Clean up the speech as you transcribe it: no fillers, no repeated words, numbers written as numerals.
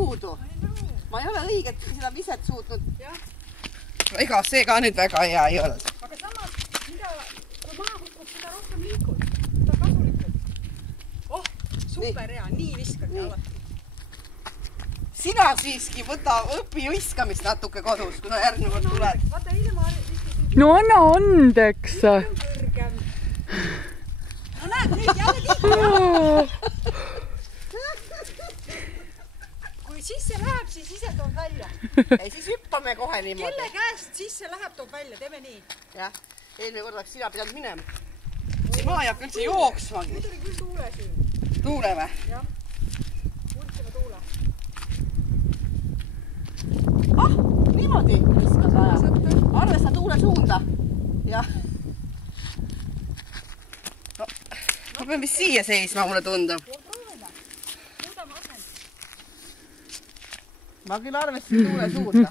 puudu. Ma ei ole õiget seda viset suutnud. Ega see ka nüüd väga hea ei ole. Aga samas, kui maha kukub, seda rohkem liikud. Seda kasulikud. Oh, super hea, nii viskagi alati. Sina siiski õpi viskamist natuke kodus, kuna järgmine kord tuled. Vaata, eile ma viskasin. No anna andeks. Kõrgem. No näed, nüüd jälle tiiku. Kui sisse läheb, siis ise tood välja. Ei, siis hüppame kohe niimoodi. Kelle käest sisse läheb, tood välja, teeme nii. Jah, eelmine kord oleks sina pidanud minema. See maa jääb üldse jooksmagi. Nüüd oli küll tuule siin. Tuule või? Jah, võrdsime tuule. Ah, niimoodi viskas aja. Arvesta tuule suunda. Jah. No, ma pean vist siia seisma, mulle tundub. Ma küll arvestasin tuule suunda.